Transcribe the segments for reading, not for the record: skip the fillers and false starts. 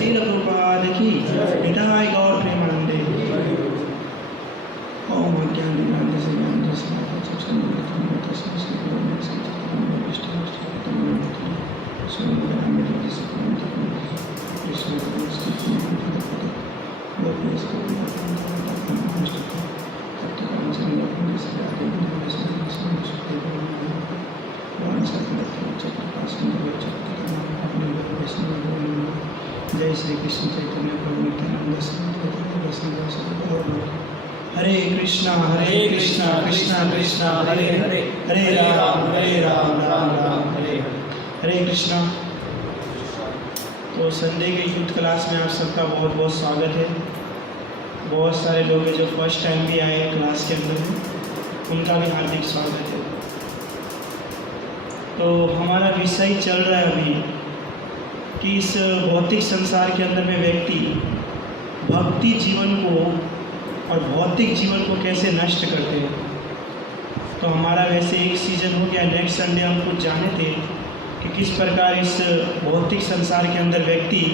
शील प्रभुपाद की निताय गौर प्रेमानंदे। ओम ज्ञान विज्ञान से ज्ञान जय श्री कृष्ण चैतन्य प्रभु नित्यानंद हरे कृष्णा कृष्णा कृष्णा हरे हरे हरे राम राम राम हरे हरे कृष्णा। तो संडे के यूथ क्लास में आप सबका बहुत बहुत स्वागत है। बहुत सारे लोग हैं जो फर्स्ट टाइम भी आए क्लास के अंदर में, उनका भी हार्दिक स्वागत है। तो हमारा विषय चल रहा है अभी कि इस भौतिक संसार के अंदर में व्यक्ति भक्ति जीवन को और भौतिक जीवन को कैसे नष्ट करते हैं। तो हमारा वैसे एक सीज़न हो गया, नेक्स्ट संडे हम कुछ जाने थे कि किस प्रकार इस भौतिक संसार के अंदर व्यक्ति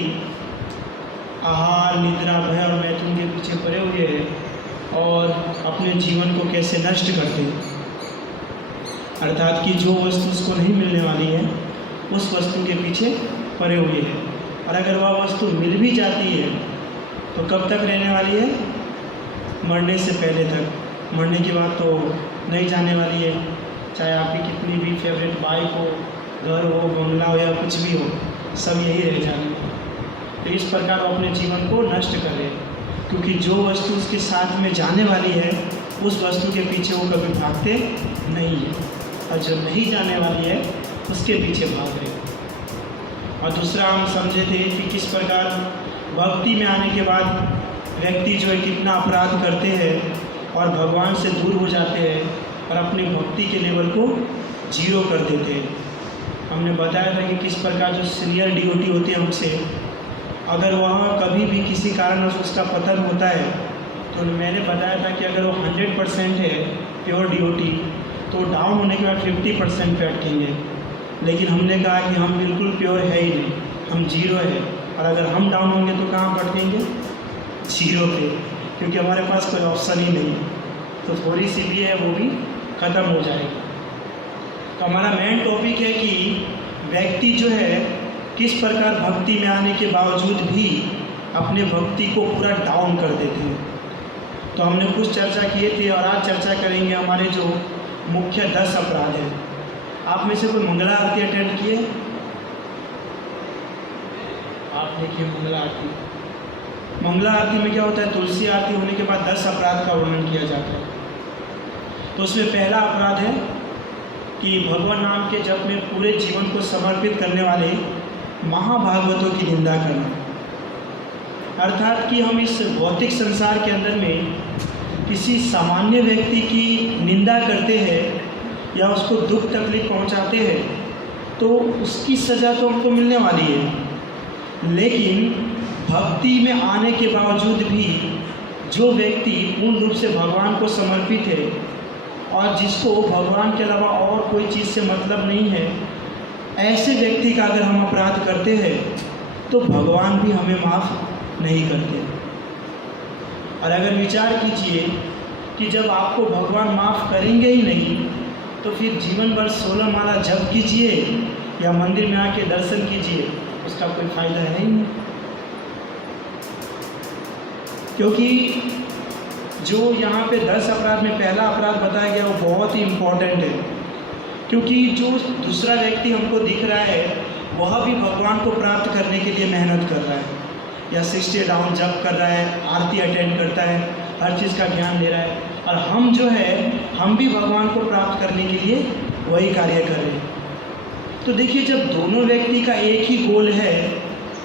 आहार निद्रा भय और मैथुन के पीछे पड़े हुए हैं और अपने जीवन को कैसे नष्ट करते हैं। अर्थात कि जो वस्तु उसको नहीं मिलने वाली है उस वस्तु के पीछे पड़े हुए हैं, और अगर वह वस्तु मिल भी जाती है तो कब तक रहने वाली है? मरने से पहले तक। मरने के बाद तो नहीं जाने वाली है, चाहे आपकी कितनी भी फेवरेट बाइक हो, घर हो, बंगला हो या कुछ भी हो, सब यही रह जाने। तो इस प्रकार वो अपने जीवन को नष्ट कर रहे हैं, क्योंकि जो वस्तु उसके साथ में जाने वाली है उस वस्तु के पीछे वो कभी भागते नहीं है, और जो नहीं जाने वाली है उसके पीछे भाग रहे हैं। और दूसरा हम समझे थे कि किस प्रकार भक्ति में आने के बाद व्यक्ति जो है कितना अपराध करते हैं और भगवान से दूर हो जाते हैं और अपनी भक्ति के लेवल को जीरो कर देते हैं। हमने बताया था कि किस प्रकार जो सीनियर डिवोटी होते हैं हमसे, अगर वह कभी भी किसी कारण उसका पतन होता है तो मैंने बताया था कि अगर वो 100% है प्योर डिवोटी तो डाउन होने के बाद 50% पे अटकेंगे। लेकिन हमने कहा कि हम बिल्कुल प्योर है ही नहीं, हम जीरो है, और अगर हम डाउन होंगे तो कहाँ पर अटकेंगे? जीरो पे, क्योंकि हमारे पास कोई ऑप्शन ही नहीं है। तो थोड़ी सी भी है वो भी ख़त्म हो जाएगी। तो हमारा मेन टॉपिक है कि व्यक्ति जो है किस प्रकार भक्ति में आने के बावजूद भी अपने भक्ति को पूरा डाउन कर देते हैं। तो हमने कुछ चर्चा किए थे और आज चर्चा करेंगे हमारे जो मुख्य 10 अपराध हैं। आप में से कोई मंगला आरती अटेंड किए? आप देखिए मंगला आरती। मंगला आरती में क्या होता है? तुलसी आरती होने के बाद 10 अपराध का वर्णन किया जाता है। तो उसमें पहला अपराध है कि भगवान नाम के जप में पूरे जीवन को समर्पित करने वाले महाभागवतों की निंदा करना। अर्थात कि हम इस भौतिक संसार के अंदर में किसी सामान्य व्यक्ति की निंदा करते हैं या उसको दुख तकलीफ पहुंचाते हैं तो उसकी सज़ा तो हमको मिलने वाली है। लेकिन भक्ति में आने के बावजूद भी जो व्यक्ति पूर्ण रूप से भगवान को समर्पित है और जिसको भगवान के अलावा और कोई चीज़ से मतलब नहीं है, ऐसे व्यक्ति का अगर हम अपराध करते हैं तो भगवान भी हमें माफ़ नहीं करते। और अगर विचार कीजिए कि जब आपको भगवान माफ़ करेंगे ही नहीं तो फिर जीवन भर 16 माला जप कीजिए या मंदिर में आके दर्शन कीजिए, उसका कोई फायदा है ही नहीं। क्योंकि जो यहाँ पे 10 अपराध में पहला अपराध बताया गया वो बहुत ही इम्पोर्टेंट है। क्योंकि जो दूसरा व्यक्ति हमको दिख रहा है वह भी भगवान को प्राप्त करने के लिए मेहनत कर रहा है, या 60 डाउन जप कर रहा है, आरती अटेंड करता है, हर चीज़ का ज्ञान दे रहा है, और हम जो है हम भी भगवान को प्राप्त करने के लिए वही कार्य कर रहे हैं। तो देखिए, जब दोनों व्यक्ति का एक ही गोल है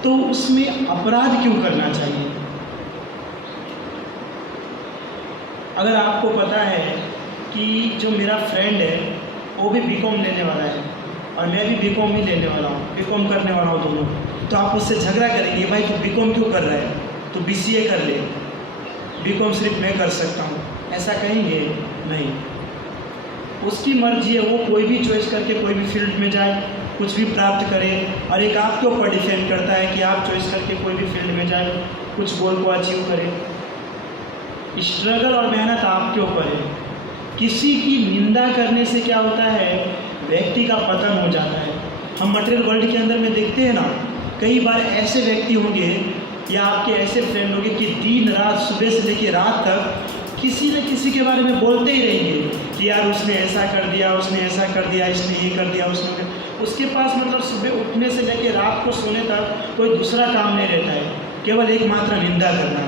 तो उसमें अपराध क्यों करना चाहिए? अगर आपको पता है कि जो मेरा फ्रेंड है वो भी बीकॉम लेने वाला है और मैं भी बीकॉम ही लेने वाला हूँ, बीकॉम करने वाला हूँ दोनों, तो आप उससे झगड़ा करेंगे, भाई तू बीकॉम क्यों कर रहा है, तो बीसीए कर ले, बीकॉम सिर्फ मैं कर सकता हूँ, ऐसा कहेंगे? नहीं। उसकी मर्जी है, वो कोई भी चॉइस करके कोई भी फील्ड में जाए, कुछ भी प्राप्त करे, और एक आपके ऊपर डिपेंड करता है कि आप चॉइस करके कोई भी फील्ड में जाए, कुछ गोल को अचीव करें। स्ट्रगल और मेहनत आपके ऊपर है। किसी की निंदा करने से क्या होता है, व्यक्ति का पतन हो जाता है। हम मटेरियल वर्ल्ड के अंदर में देखते हैं ना, कई बार ऐसे व्यक्ति होंगे या आपके ऐसे फ्रेंड होंगे कि दिन रात, सुबह से लेकर रात तक किसी न किसी के बारे में बोलते ही रहेंगे कि यार उसने ऐसा कर दिया, उसने ऐसा कर दिया, इसने ये कर दिया, उसके पास मतलब सुबह उठने से लेकर रात को सोने तक कोई दूसरा काम नहीं रहता है, केवल एकमात्र निंदा करना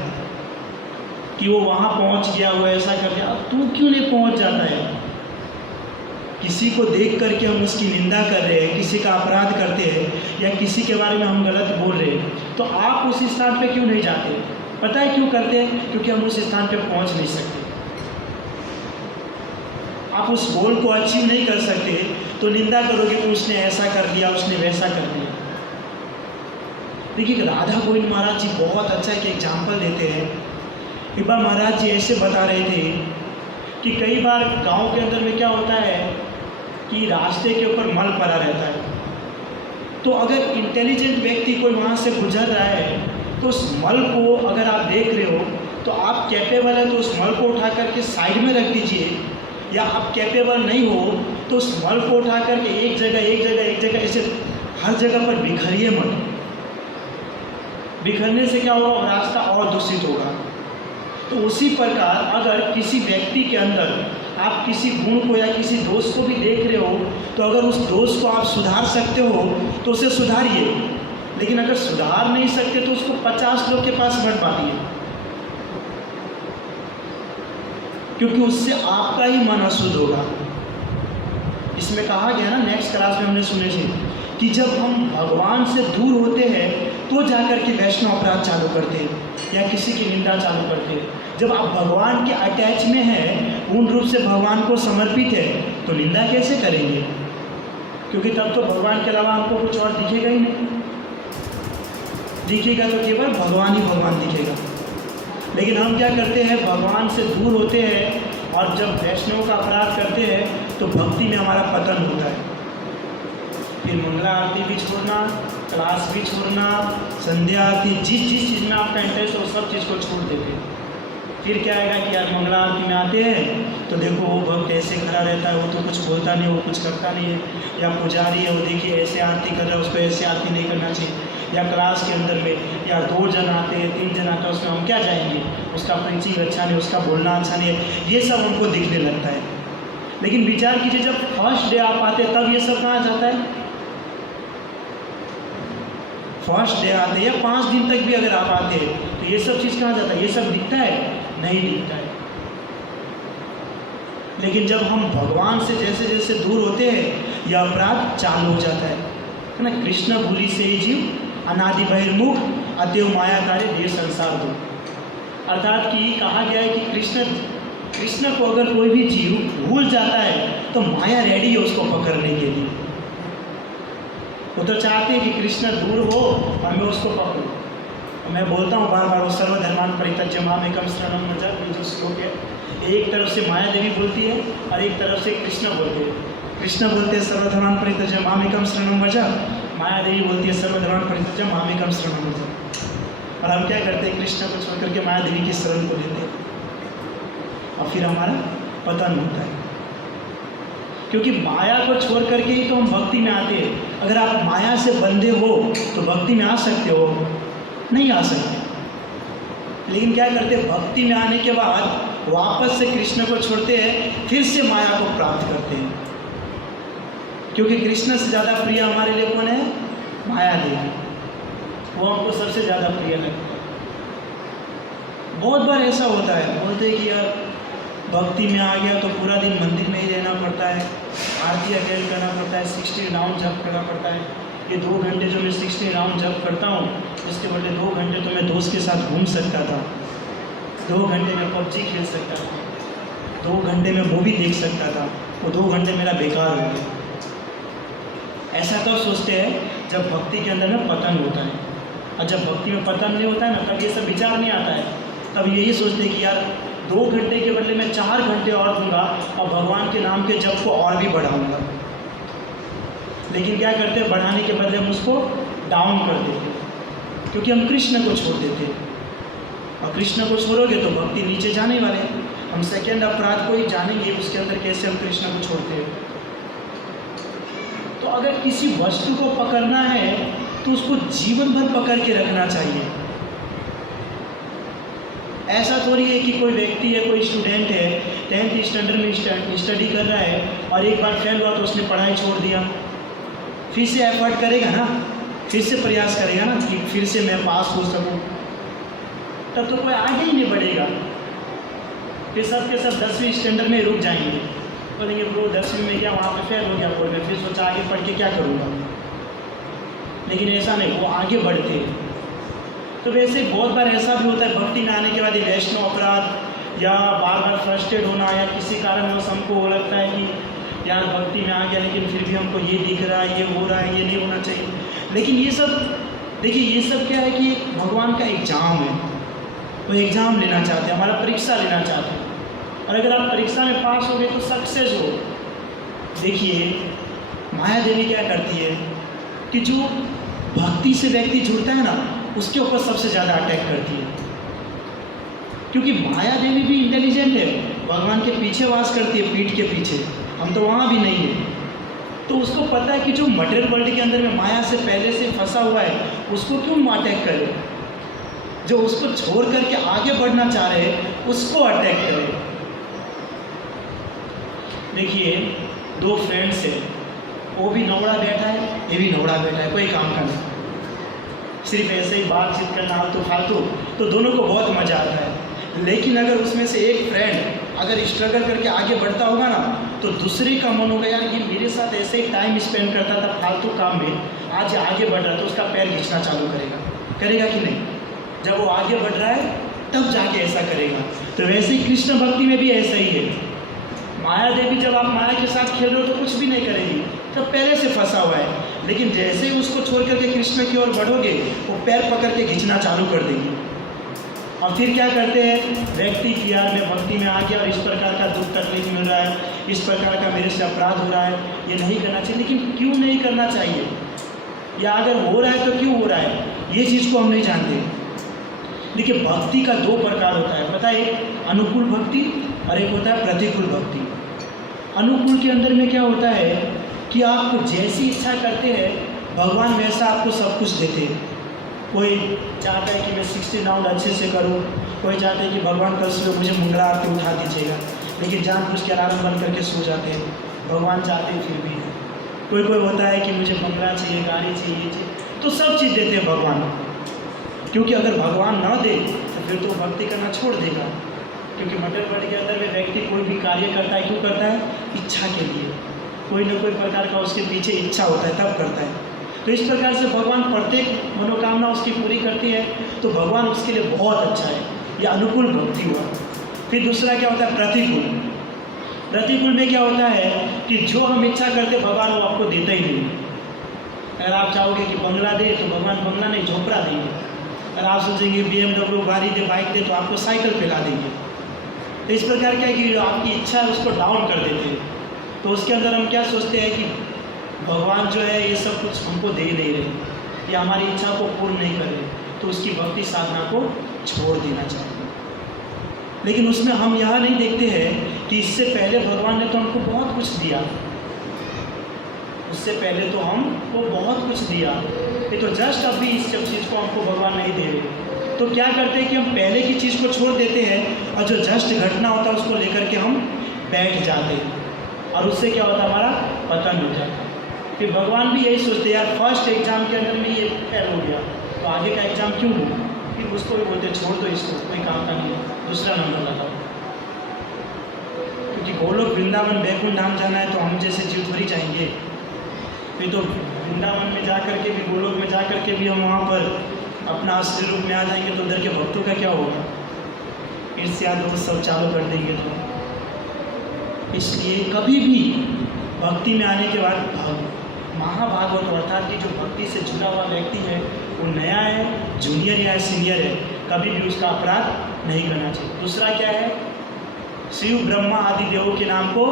कि वो वहाँ पहुँच गया, वो ऐसा कर दिया। अब तू क्यों नहीं पहुँच जाता है? किसी को देख करके हम उसकी निंदा कर रहे हैं, किसी का अपराध करते हैं या किसी के बारे में हम गलत बोल रहे हैं, तो आप उस स्थान पे क्यों नहीं जाते? पता है क्यों करते हैं? क्योंकि हम उस स्थान पे पहुंच नहीं सकते। आप उस गोल को अचीव नहीं कर सकते तो निंदा करोगे कि उसने ऐसा कर दिया, उसने वैसा कर दिया। देखिए राधा गोविंद महाराज जी बहुत अच्छा एक एग्जाम्पल देते हैं। एक बार महाराज जी ऐसे बता रहे थे कि कई बार गांव के अंदर में क्या होता है कि रास्ते के ऊपर मल पड़ा रहता है, तो अगर इंटेलिजेंट व्यक्ति कोई वहाँ से गुजर रहा है तो उस मल को अगर आप देख रहे हो तो आप कैपेबल है तो उस मल को उठा करके साइड में रख दीजिए, या आप कैपेबल नहीं हो तो उस मल को उठा करके एक जगह ऐसे हर जगह पर बिखरिए मत। बिखरने से क्या होगा, रास्ता और दूषित होगा। तो उसी प्रकार अगर किसी व्यक्ति के अंदर आप किसी गुण को या किसी दोष को भी देख रहे हो तो अगर उस दोष को आप सुधार सकते हो तो उसे सुधारिए, लेकिन अगर सुधार नहीं सकते तो उसको 50 लोग के पास मत बांटिए, क्योंकि उससे आपका ही मन अशुद्ध होगा। इसमें कहा गया ना, नेक्स्ट क्लास में हमने सुने थे कि जब हम भगवान से दूर होते हैं तो जाकर के वैष्णव अपराध चालू करते हैं या किसी की निंदा चालू करते हैं। जब आप भगवान के अटैच में हैं, पूर्ण रूप से भगवान को समर्पित है, तो निंदा कैसे करेंगे? क्योंकि तब तो भगवान के अलावा आपको कुछ और दिखेगा ही नहीं। दिखेगा तो केवल भगवान ही भगवान दिखेगा। लेकिन हम क्या करते हैं, भगवान से दूर होते हैं और जब वैष्णव का अपराध करते हैं तो भक्ति में हमारा पतन होता है। फिर मंगला आरती भी छोड़ना, क्लास भी छोड़ना, संध्या आरती, जिस चीज़ में आपका इंटरेस्ट हो सब चीज़ को छोड़ देते हैं। फिर क्या आएगा कि यार मंगला आरती में आते हैं तो देखो वो भक्त ऐसे खड़ा रहता है, वो तो कुछ बोलता नहीं, वो कुछ करता नहीं है, या पुजारी है वो देखिए ऐसे आरती कर रहा है, उसको ऐसे आरती नहीं करना चाहिए। या क्लास के अंदर में या 2 जन आते हैं, 3 जन आते हैं, उसमें हम क्या जाएंगे, उसका प्रिंचिंग अच्छा नहीं, उसका बोलना अच्छा नहीं है, ये सब हमको दिखने लगता है। लेकिन विचार कीजिए जब फर्स्ट डे आप आते तब ये सब कहाँ जाता है? फर्स्ट डे आते या 5 दिन तक भी अगर आप आते हैं तो ये सब चीज़ कहाँ जाता है? ये सब दिखता है? नहीं दिखता है। लेकिन जब हम भगवान से जैसे जैसे दूर होते हैं यह अपराध चालू हो जाता है ना। कृष्ण भूलि से ही जीव अनादि बहिर्मुख अतएव मायाकारी देह संसार दो। अर्थात कि कहा गया है कि कृष्ण को अगर कोई भी जीव भूल जाता है तो माया रेडी है उसको पकड़ने के लिए। वो तो चाहते हैं कि कृष्ण दूर हो और मैं उसको पकड़ूँ। मैं बोलता हूँ बार बार, वो सर्वधर्मान परित्यज्य मामेकं शरणं व्रज, ये जो श्लोक है, एक तरफ से माया देवी बोलती है और एक तरफ से कृष्ण बोलते हैं। कृष्ण बोलते हैं सर्वधर्मान परित्यज्य मामेकं शरणं व्रज, माया देवी बोलती है सर्वधर्मान परित्यज्य मामेकं शरणं व्रज। और हम क्या करते हैं, कृष्ण को छोड़ करके माया देवी की शरण को लेते हैं और फिर हमारा पतन होता है। क्योंकि माया को छोड़ करके ही तो हम भक्ति में आते हैं। अगर आप माया से बंधे हो तो भक्ति में आ सकते हो? नहीं आ सकते। लेकिन क्या करते हैं, भक्ति में आने के बाद वापस से कृष्ण को छोड़ते हैं, फिर से माया को प्राप्त करते हैं। क्योंकि कृष्ण से ज़्यादा प्रिय हमारे लिए कौन है? माया देवी। वो हमको सबसे ज़्यादा प्रिय लगता है। बहुत बार ऐसा होता है, बोलते हैं कि यार भक्ति में आ गया तो पूरा दिन मंदिर में ही रहना पड़ता है, आरती अटेंड करना पड़ता है, 60 राउंड जप करना पड़ता है। ये 2 घंटे जो मैं 60 राउंड जप करता हूँ, इसके बदले 2 घंटे तो मैं दोस्त के साथ घूम सकता था, 2 घंटे में PUBG खेल सकता था, 2 घंटे में मूवी देख सकता था, वो 2 घंटे मेरा बेकार हो गया। ऐसा तो सोचते हैं जब भक्ति के अंदर में पतन होता है, और जब भक्ति में पतन नहीं होता है ना, तब ये सब विचार नहीं आता है। तब यही सोचते हैं कि यार 2 घंटे के बदले मैं 4 घंटे और दूंगा और भगवान के नाम के जप को और भी बढ़ाऊंगा। लेकिन क्या करते हैं, बढ़ाने के बदले हम उसको डाउन कर देते हैं, क्योंकि हम कृष्ण को छोड़ देते हैं। और कृष्ण को छोड़ोगे तो भक्ति नीचे जाने वाले हैं। हम सेकेंड अपराध को ही जानेंगे, उसके अंदर कैसे हम कृष्ण को छोड़ते हैं। तो अगर किसी वस्तु को पकड़ना है तो उसको जीवन भर पकड़ के रखना चाहिए। ऐसा थोड़ी है कि कोई व्यक्ति है, कोई स्टूडेंट है, 10th स्टैंडर्ड में स्टडी कर रहा है और एक बार फेल हुआ तो उसने पढ़ाई छोड़ दिया, फिर से एफर्ट करेगा ना, फिर से प्रयास करेगा ना कि फिर से मैं पास हो सकूं, तब तो कोई आगे ही नहीं बढ़ेगा। फिर सब के सब 10वीं स्टैंडर्ड में रुक जाएंगे, बोलेंगे ब्रो 10वीं में क्या वहाँ पे फेल हो गया बोल में, फिर सोचा आगे पढ़ के क्या करूँगा। लेकिन ऐसा नहीं, वो आगे बढ़ते हैं। तो वैसे बहुत बार ऐसा भी होता है भक्ति में आने के बाद ये वैष्णव अपराध या बार बार फ्रस्ट्रेट होना या किसी कारणवश हमको लगता है कि यार भक्ति में आ गया लेकिन फिर भी हमको ये दिख रहा है, ये हो रहा है, ये नहीं होना चाहिए। लेकिन ये सब देखिए, ये सब क्या है कि भगवान का एग्ज़ाम है, वो एग्ज़ाम लेना चाहते हैं, हमारा परीक्षा लेना चाहते हैं। और अगर आप परीक्षा में पास हो गए तो सक्सेस हो। देखिए माया देवी क्या करती है कि जो भक्ति से व्यक्ति जुड़ता है ना, उसके ऊपर सबसे ज़्यादा अटैक करती है, क्योंकि माया देवी भी इंटेलिजेंट है, भगवान के पीछे वास करती है, पीठ के पीछे, हम तो वहाँ भी नहीं है। तो उसको पता है कि जो मटेरियल वर्ल्ड के अंदर में माया से पहले से फंसा हुआ है, उसको क्यों अटैक करे, जो उसको छोड़ करके आगे बढ़ना चाह रहे हैं उसको अटैक करे। देखिए 2 फ्रेंड्स हैं, वो भी नवड़ा बैठा है, ये भी नवड़ा बैठा है, कोई काम का नहीं, सिर्फ ऐसे ही बातचीत करना फालतू, तो दोनों को बहुत मज़ा आता है। लेकिन अगर उसमें से एक फ्रेंड अगर स्ट्रगल करके आगे बढ़ता होगा ना, तो दूसरे का मन होगा यार ये मेरे साथ ऐसे ही टाइम स्पेंड करता था फालतू काम में, आज आगे बढ़ रहा है, तो उसका पैर खींचना चालू करेगा कि नहीं। जब वो आगे बढ़ रहा है तब जाके ऐसा करेगा। तो वैसे ही कृष्ण भक्ति में भी ऐसा ही है। माया देवी जब आप माया के साथ खेल रहे हो तो कुछ भी नहीं करेगी, तब पहले से फंसा हुआ है, लेकिन जैसे ही उसको छोड़ करके कृष्ण की ओर बढ़ोगे वो पैर पकड़ के खींचना चालू कर देगी। और फिर क्या करते हैं व्यक्ति की, यार मैं भक्ति में आ गया और इस प्रकार का दुख तकलीफ मिल रहा है, इस प्रकार का मेरे से अपराध हो रहा है, ये नहीं करना चाहिए। लेकिन क्यों नहीं करना चाहिए, या अगर हो रहा है तो क्यों हो रहा है, ये चीज़ को हम नहीं जानते। देखिए भक्ति का 2 प्रकार होता है, पता है, एक अनुकूल भक्ति और एक होता है प्रतिकूल भक्ति। अनुकूल के अंदर में क्या होता है कि आप जैसी इच्छा करते हैं भगवान वैसा आपको सब कुछ देते हैं। कोई चाहता है कि मैं 60 राउंड अच्छे से करूं, कोई चाहता है कि भगवान कल सुबह मुझे मंगला आरती उठा दीजिएगा, लेकिन जानबूझ के अलार्म बंद करके सो जाते हैं, भगवान चाहते हैं फिर भी। कोई होता है कि मुझे बंगला चाहिए, गाड़ी चाहिए, ये चाहिए, तो सब चीज़ देते हैं भगवान, क्योंकि अगर भगवान ना दे तो फिर तो भक्ति करना छोड़ देगा। क्योंकि मटेरियल वर्ल्ड के अंदर में व्यक्ति कोई भी कार्य करता है, क्यों करता है, इच्छा के लिए, कोई न कोई प्रकार का उसके पीछे इच्छा होता है तब करता है। तो इस प्रकार से भगवान प्रत्येक मनोकामना उसकी पूरी करती है, तो भगवान उसके लिए बहुत अच्छा है। यह अनुकूल भक्ति हुआ। फिर दूसरा क्या होता है प्रतिकूल। प्रतिकूल में क्या होता है कि जो हम इच्छा करते भगवान वो आपको देता ही नहीं। अगर आप चाहोगे कि बंगला दे तो भगवान बंगला नहीं, झोपड़ा देंगे। अगर आप सोचेंगे BMW गाड़ी दे, बाइक दे, तो आपको साइकिल पे ला देंगे। तो इस प्रकार क्या है कि आपकी इच्छा है उसको डाउन कर देते हैं। तो उसके अंदर हम क्या सोचते हैं कि भगवान जो है ये सब कुछ हमको दे नहीं रहे, या हमारी इच्छा को पूर्ण नहीं कर रहे, तो उसकी भक्ति साधना को छोड़ देना चाहिए। लेकिन उसमें हम यह नहीं देखते हैं कि इससे पहले भगवान ने तो हमको बहुत कुछ दिया, उससे पहले तो हमको बहुत कुछ दिया, ये तो जस्ट अभी इस सब चीज़ को हमको भगवान नहीं दे रहे। तो क्या करते हैं कि हम पहले की चीज़ को छोड़ देते हैं और जो जस्ट घटना होता है उसको लेकर के हम बैठ जाते हैं, और उससे क्या होता है, हमारा पतन हो जाता है। फिर भगवान भी यही सोचते हैं, यार फर्स्ट एग्जाम के अंदर में ये फेल हो गया तो आगे का एग्ज़ाम क्यों हो। फिर उसको भी बोलते छोड़ दो इसको, कोई काम का नहीं है, दूसरा नंबर लगाओ। क्योंकि गोलोक वृंदावन बैकुंठ धाम जाना है तो हम जैसे जीव थोड़ी जाएंगे। फिर तो वृंदावन में जा करके भी, गोलोक में जा करके भी हम वहाँ पर अपना असली रूप में आ जाएंगे, तो उधर के भक्तों का क्या होगा, ईर्ष्या दोष सब चालू कर देंगे। तो इसलिए कभी भी भक्ति में आने के बाद महाभागवत अर्थात कि जो भक्ति से जुड़ा हुआ व्यक्ति है वो नया है, जूनियर या सीनियर है, कभी भी उसका अपराध नहीं करना चाहिए। दूसरा क्या है, शिव ब्रह्मा आदि देवों के नाम को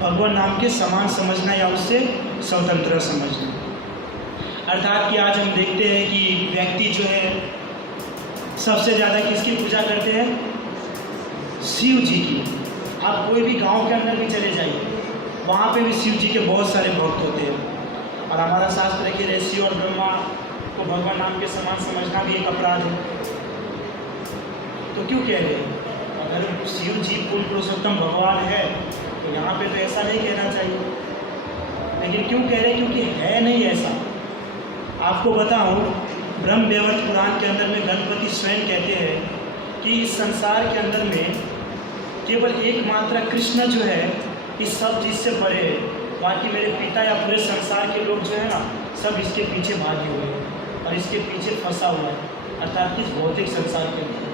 भगवान नाम के समान समझना या उससे स्वतंत्र समझना। अर्थात कि आज हम देखते हैं कि व्यक्ति जो है सबसे ज़्यादा किसकी पूजा करते हैं? शिव जी की। आप कोई भी गांव के अंदर भी चले जाइए, वहाँ पे भी शिव जी के बहुत सारे भक्त होते हैं। और हमारा शास्त्र है कि शिव और ब्रह्मा को भगवान नाम के समान समझना भी एक अपराध है। तो क्यों कह रहे हैं? अगर शिव जी पूर्ण पुरुषोत्तम भगवान है तो यहाँ पे तो ऐसा नहीं कहना चाहिए। लेकिन क्यों कह रहे हैं? क्योंकि है नहीं ऐसा। आपको बताऊं, ब्रह्म वैवर्त पुराण के अंदर में गणपति स्वयं कहते हैं कि इस संसार के अंदर में केवल एकमात्र कृष्ण जो है इस सब चीज़ से बड़े है। बाकी मेरे पिता या पूरे संसार के लोग जो है ना, सब इसके पीछे भागे हुए हैं और इसके पीछे फंसा हुआ है। अर्थात इस भौतिक संसार के अंदर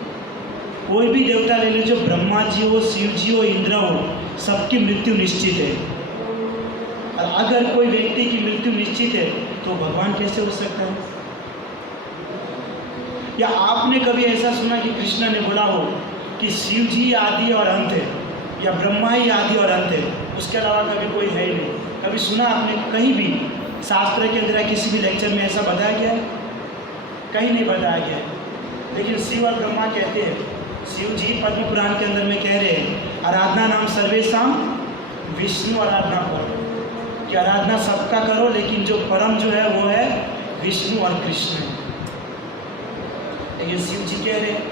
कोई भी देवता ले लीजिए, ब्रह्मा जी हो, शिव जी हो, इंद्र हो, सबकी मृत्यु निश्चित है। और अगर कोई व्यक्ति की मृत्यु निश्चित है तो भगवान कैसे हो सकता है? या आपने कभी ऐसा सुना कि कृष्ण ने बोला हो कि शिव जी आदि और अंत है, या ब्रह्मा ही आदि और अंत है, उसके अलावा कभी कोई है ही नहीं? कभी सुना आपने कहीं भी शास्त्र के अंदर किसी भी लेक्चर में ऐसा बताया गया है? कहीं नहीं बताया गया है। लेकिन शिव और ब्रह्मा कहते हैं, शिव जी पद्म पुराण के अंदर में कह रहे हैं आराधना नाम सर्वेशाम विष्णु आराधना पर, कि आराधना सबका करो लेकिन जो परम जो है वो है विष्णु और कृष्ण है। ये शिव जी कह रहे हैं।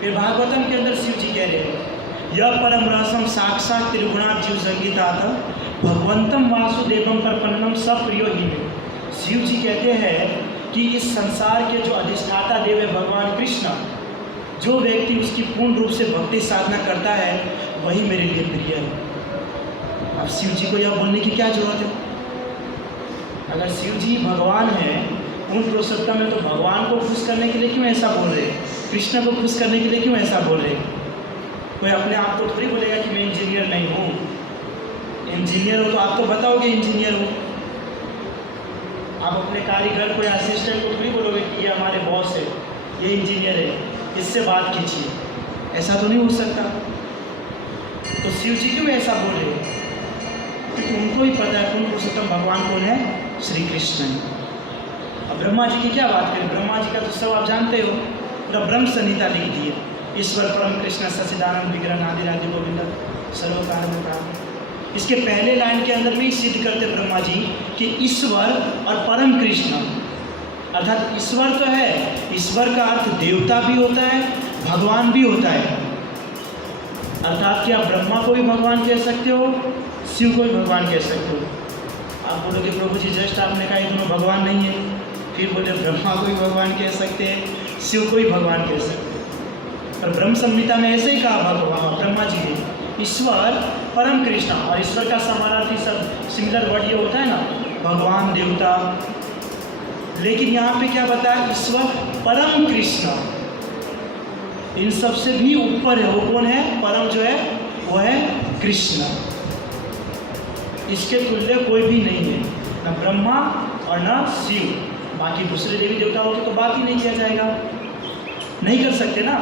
फिर भागवतम के अंदर शिव जी कह रहे हैं यह परम रसम साक्षात त्रिगुणात् जीव संगीतात भगवंतम वासुदेवम परपन्नम सब प्रियो ही में। शिव जी कहते हैं कि इस संसार के जो अधिष्ठाता देव है भगवान कृष्ण, जो व्यक्ति उसकी पूर्ण रूप से भक्ति साधना करता है वही मेरे लिए प्रिय है। अब शिव जी को यह बोलने की क्या जरूरत है? अगर शिव जी भगवान है, पूर्ण पुरुषोत्तम है, तो भगवान को खुश करने के लिए क्यों ऐसा बोल रहे हैं? कृष्ण को खुश करने के लिए क्यों ऐसा बोल रहे हैं? कोई अपने आप को थोड़ी बोलेगा कि मैं इंजीनियर नहीं हूँ। इंजीनियर हो तो आप तो बताओगे इंजीनियर हो। आप अपने कारीगर को या असिस्टेंट को थोड़ी बोलोगे कि ये हमारे बॉस है, ये इंजीनियर है, इससे बात कीजिए। ऐसा तो नहीं हो सकता। तो शिव जी क्यों ऐसा बोल रहे हैं? क्योंकि उनको ही पता है पूर्ण पुरुषोत्तम भगवान कौन है? श्री कृष्ण है। अब ब्रह्मा जी की क्या बात करें? ब्रह्मा जी का तो सब आप जानते हो, पूरा ब्रह्म संहिता लिख दी है। ईश्वर परम कृष्ण सच्चिदानंद विग्रह आदि राधि गोविंद सर्व कारण कारण। इसके पहले लाइन के अंदर में ही सिद्ध करते ब्रह्मा जी कि ईश्वर और परम कृष्ण, अर्थात ईश्वर तो है, ईश्वर का अर्थ देवता भी होता है, भगवान भी होता है। अर्थात कि आप ब्रह्मा को भी भगवान कह सकते हो, शिव को भी भगवान कह सकते हो। आप बोलोगे प्रभु जी जस्ट आपने कहा ये दोनों भगवान नहीं है, फिर बोले ब्रह्मा को भी भगवान कह सकते हैं, शिव को भी भगवान कह सकते हैं। पर ब्रह्म संहिता में ऐसे ही कहा भगवान ब्रह्मा जी ने, ईश्वर परम कृष्ण। और ईश्वर का समानार्थी सब सिमिलर वर्ड ये होता है ना, भगवान, देवता। लेकिन यहाँ पे क्या बताया? ईश्वर परम कृष्ण, इन सब से भी ऊपर है। वो कौन है? परम जो है वो है कृष्ण। इसके तुल्य कोई भी नहीं है, न ब्रह्मा और न शिव। बाकी दूसरे देवी देवताओं की तो बात ही नहीं किया जाएगा, नहीं कर सकते ना।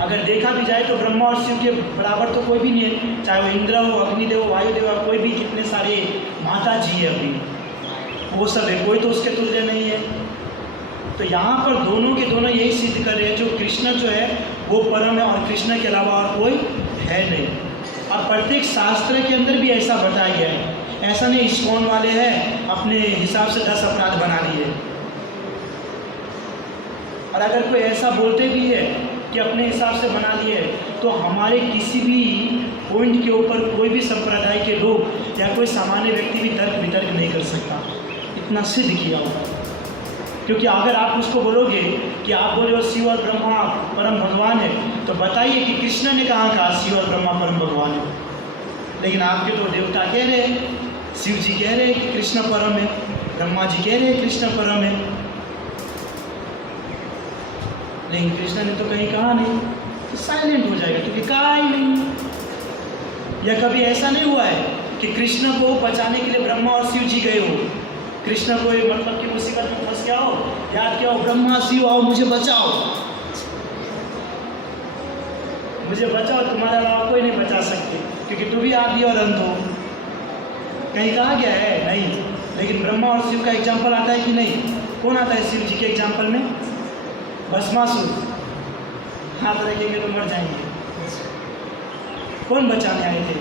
अगर देखा भी जाए तो ब्रह्मा और शिव के बराबर तो कोई भी नहीं है, चाहे वो इंद्र हो, अग्निदेव हो, वायुदेव हो, कोई भी कितने सारे माता जी है अभी, वो सब है, कोई तो उसके तुल्य नहीं है। तो यहाँ पर दोनों के दोनों यही सिद्ध कर रहे हैं जो कृष्ण जो है वो परम है और कृष्ण के अलावा और कोई है नहीं। और प्रत्येक शास्त्र के अंदर भी ऐसा बताया गया है। ऐसा नहीं इस्कॉन वाले हैं अपने हिसाब से 10 अपराध बना लिए। और अगर कोई ऐसा बोलते भी है कि अपने हिसाब से बना लिए, तो हमारे किसी भी पॉइंट के ऊपर कोई भी संप्रदाय के लोग या कोई सामान्य व्यक्ति भी तर्क वितर्क नहीं कर सकता, इतना सिद्ध किया होगा। क्योंकि अगर आप उसको बोलोगे कि आप बोले हो शिव और ब्रह्मा परम भगवान है, तो बताइए कि कृष्ण ने कहा शिव और ब्रह्मा परम भगवान है। लेकिन आपके तो देवता कह रहे हैं, शिव जी कह रहे हैं कि कृष्ण परम है, ब्रह्मा जी कह रहे हैं कृष्ण परम है, लेकिन कृष्ण ने तो कहीं कहा नहीं, तो साइलेंट हो जाएगा क्योंकि कहा ही नहीं। या कभी ऐसा नहीं हुआ है कि कृष्ण को बचाने के लिए ब्रह्मा और शिव जी गए हो, कृष्ण को मतलब कि मुसीबत में फंस गया हो, याद क्या हो, ब्रह्मा शिव आओ मुझे बचाओ, मुझे बचाओ, तुम्हारा अलावा कोई नहीं बचा सकते क्योंकि तुम भी आदि और अंत हो। कहीं कहा गया है? नहीं। लेकिन ब्रह्मा और शिव का एग्जाम्पल आता है कि नहीं? कौन आता है शिव जी के एग्जाम्पल में? भस्मासुर। हाथ रखेंगे तो मर जाएंगे। कौन बचाने आए थे?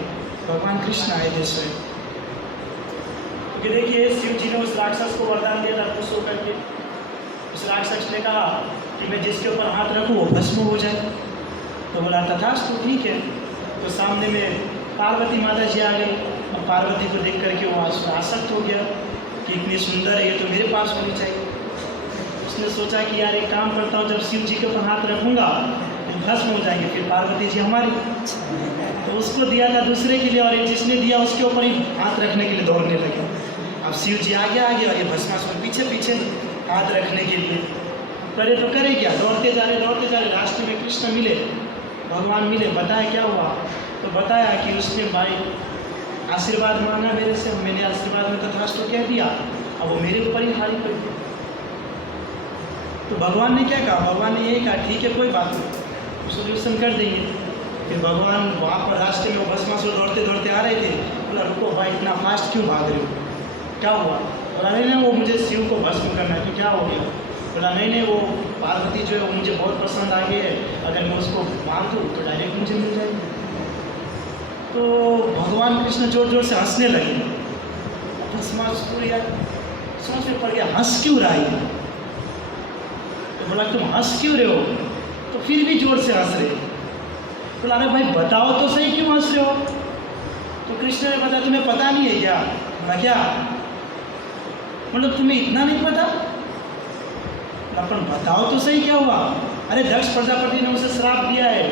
भगवान कृष्ण आए थे स्वयं। क्योंकि देखिए शिव जी ने उस राक्षस को वरदान दिया था खुश होकर के। उस राक्षस ने कहा कि मैं जिसके ऊपर हाथ रखूँ वो भस्म हो जाए। तो बोला तथास्तु, ठीक है। तो सामने में पार्वती माता जी आ गई और पार्वती को देख करके वो आसक्त हो गया कि इतनी सुंदर है ये तो मेरे पास होनी चाहिए। उसने सोचा कि यार एक काम करता हूँ, जब शिव जी के ऊपर हाथ रखूँगा तो भस्म हो जाएंगे, फिर पार्वती जी हमारी। तो उसको दिया था दूसरे के लिए, और जिसने दिया उसके ऊपर ही हाथ रखने के लिए दौड़ने लगे। अब शिव जी आगे आगे और ये भस्मासुर पीछे पीछे हाथ रखने के लिए। करे तो करे क्या, दौड़ते जा रहे। रास्ते में कृष्ण मिले, भगवान मिले। बताया क्या हुआ? तो बताया कि उसने भाई आशीर्वाद मांगा मेरे से, मैंने आशीर्वाद में तथास्तु कह दिया, अब वो मेरे ऊपर ही हारी पड़ी। तो भगवान ने क्या कहा? भगवान ने यही कहा ठीक है कोई बात नहीं, सोल्यूशन कर देंगे। फिर भगवान वहाँ पर रास्ते में वो भस्मासुर दौड़ते दौड़ते आ रहे थे। बोला रुको भाई, इतना फास्ट क्यों भाग रहे हो? क्या हुआ? बोला नहीं वो मुझे शिव को भस्म करना है। तो क्या हो गया? बोला नहीं वो पार्वती जो है वो मुझे बहुत पसंद आ गई है, अगर मैं उसको मांग दूँ तो डायरेक्ट मुझे मिल जाएगी। तो भगवान कृष्ण जोर जोर से हंसने लगे। भस्मासुर यार सोच में पड़ गया, हंस क्यों रहा है? तो बोला तुम हंस क्यों रहे हो? तो फिर भी जोर से हंस रहे। बोला अरे भाई बताओ तो सही क्यों हंस रहे हो? तो कृष्ण ने बताया तुम्हें पता नहीं है क्या? बोला क्या? मतलब तुम्हें इतना नहीं पता? अपन बताओ तो सही क्या हुआ? अरे दक्ष प्रजापति ने उसे श्राप दिया है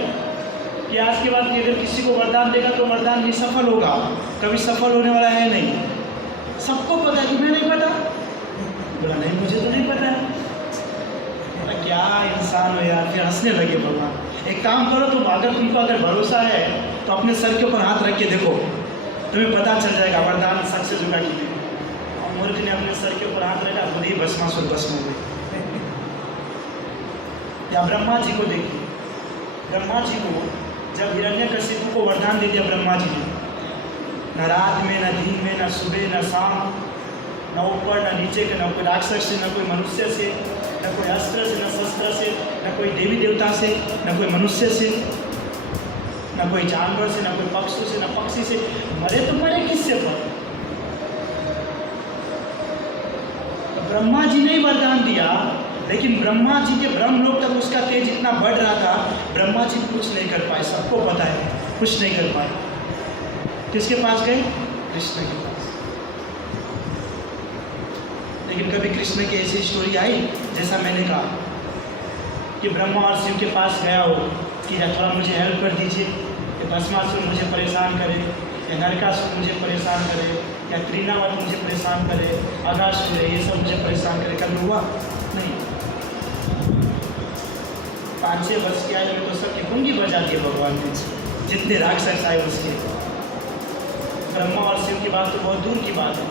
कि आज के बाद अगर किसी को वरदान देगा तो वरदान निसफल होगा, कभी सफल होने वाला है नहीं। सबको पता है, तुम्हें नहीं पता? बोला नहीं मुझे तो नहीं पता है। क्या इंसान हो यार। फिर हंसने लगे भगवान। एक काम करो तुम, अगर तुमको अगर भरोसा है तो अपने सर के ऊपर हाथ रख के देखो, तुम्हें पता चल जाएगा वरदान सक्सेस होगा कि नहीं। और मूर्ख ने अपने सर के ऊपर हाथ रखा, खुद ही भस्मासुर भस्म हो गई। या ब्रह्मा जी को देखिए, ब्रह्मा जी को जब हिरण्यकशिपु को वरदान दे दिया ब्रह्मा जी ने, न रात में, न दिन में, न सुबह, न शाम, न ऊपर न नीचे के, न कोई राक्षस से, न कोई मनुष्य से, न कोई अस्त्र से, न शस्त्र से, न कोई देवी देवता से, न कोई मनुष्य से, न कोई जानवर से, न कोई पक्षी से, न पक्षी से। मरे तो मरे किससे पर? ब्रह्मा जी ने ही वरदान दिया, लेकिन ब्रह्मा जी के ब्रह्मलोक तक उसका तेज इतना बढ़ रहा था, ब्रह्मा जी कुछ नहीं कर पाए। सबको पता है कुछ नहीं कर पाए। किसके पास गए? कृष्ण के पास। लेकिन कभी कृष्ण की ऐसी स्टोरी आई जैसा मैंने कहा कि ब्रह्मा और शिव के पास गया हो कि थोड़ा मुझे हेल्प कर दीजिए, कि भस्मासुर मुझे परेशान करे, या नरकासुर मुझे परेशान करे, या त्रिनावत मुझे परेशान करे, अगासुर है ये सब मुझे परेशान करे। कभी हुआ? नहीं। 5-6 वर्ष के आयु में तो सबकी कुंगी बजा दी भगवान ने, जितने राक्षस आए उसके। ब्रह्मा और शिव की बात तो बहुत दूर की बात है।